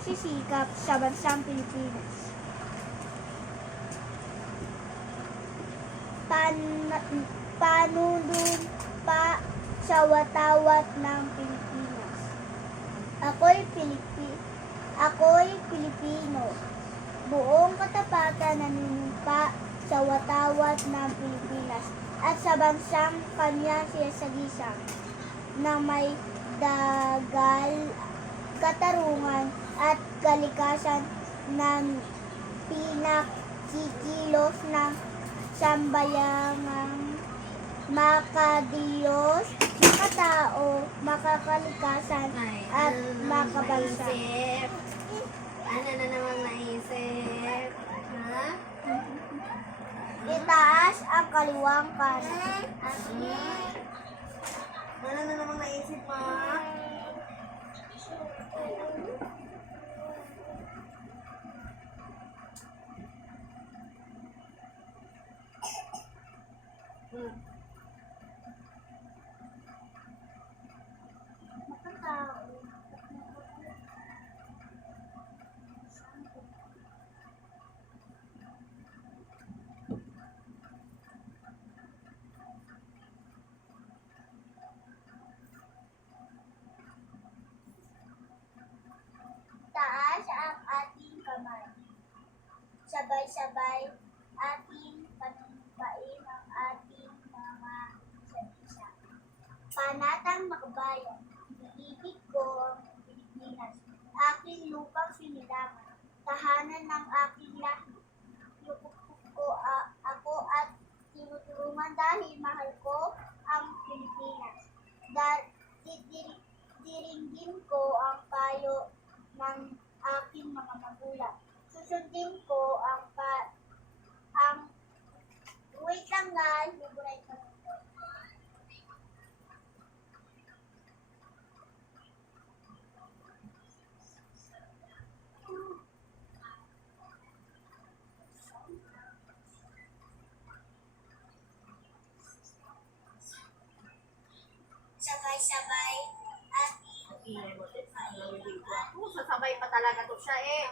pagsisikap sa bansang Pilipinas. Panunumpa sa watawat ng Pilipinas. Ako'y Pilipino. Buong katapatan nanunumpa sa watawat ng Pilipinas at sa bansang kanyang sinasagisang na may dagal, katarungan at kalikasan ng pinagkikilos ng sambayangang makadiyos, makatao, makakalikasan at makabansa. Ano na namang naisip? Ha? Itaas ang kaliwang kanan. Ano na namang naisip mo? Makatao. Taas ang ating kamay. Sabay-sabay ating panunumpain ang ating mga isa-isa. Panatang makabayan, ibig ko ang Pilipinas, aking lupang sinilangan, tahanan ng aking lahi. Lupok ko ako at tinutulungan dahil mahal ko ang Pilipinas. Diringgin ko ang payo ng aking mga magulang. Susundin ko wait lang nga, favorite ko. Sabay-sabay ating Sasabay pa talaga to siya eh.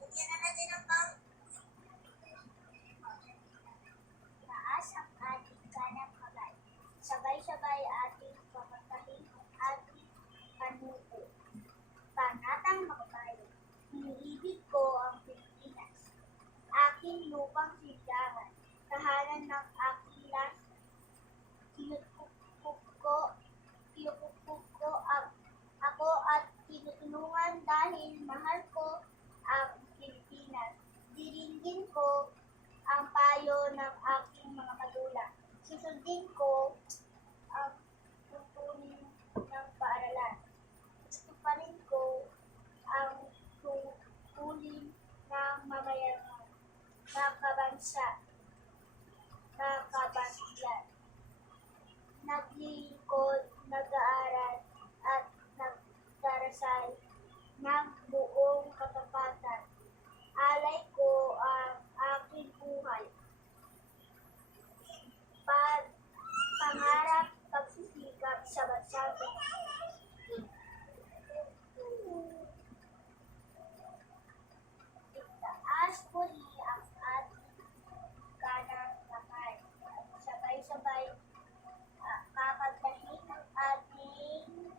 Bigyan na natin ang pang taas ang ating kanang kamay. Sabay-sabay ating pamantahin ang ating panuto. Panatang makabayan, iniibig ko ang Pilipinas. Aking lupang silangan, tahanan ng aking lahi. Pinupupok ko ako at tinutulungan dahil mahal ko ang Pilipinas. Diringgin ko ang payo ng aking mga magulang. Susundin ko ang tuntunin ng paaralan. Tutuparin ko ang tungkulin ng mamayaman, makabansa, makabansilan. Naglilingkod, nag-aaral at nagdarasal ng buong katapatan. Alay ko ang aking buhay. Pangarap, pagsisikap sa bansang itaas muli ang ating kanang kamay. Sabay-sabay kakantahin ang ating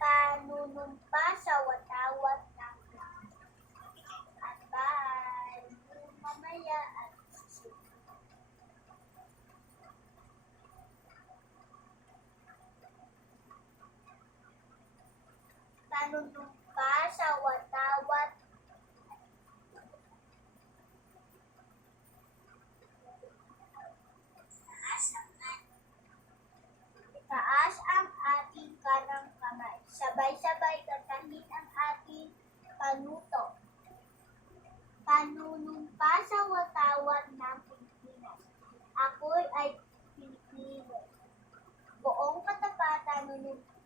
panunumpa sa watawat ng at bye. Mamaya at panunumpa sa watawat taas ang ating kanang kamay. Sabay-sabay kantahin ang ating panuto. Panunumpa sa watawat ng Pilipinas. Ako'y ay Pilipino. Buong katapatan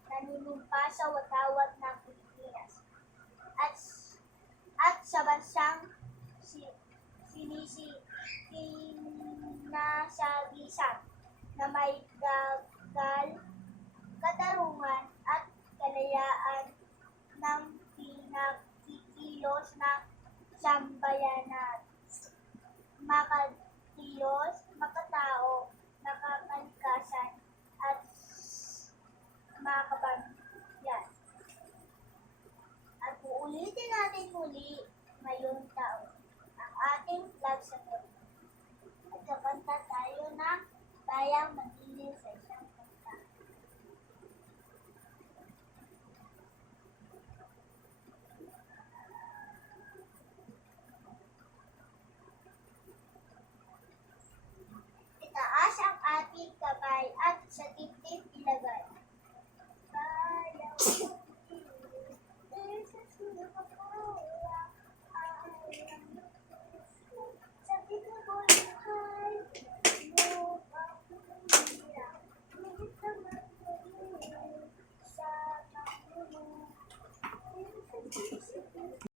nanunumpa sa watawat ng Pilipinas. At sa bansang sinasagisan na may dagal, katarungan at kalayaan ng pinakikilos ng sambayanan. Makatiyos, makatao, makakalikasan, at makabayan. At uulitin natin muli ngayong taon ang ating flag sa gabi. At kakanta tayo ng Bayang Mag-iling sa isang kanta. Itaas ang ating kamay at sa dibdib ilagay. Bayang Mag-iling, isa sila kapaya, sa binubuhay, mo ang hirap, higit na mag-iling sa pangulong.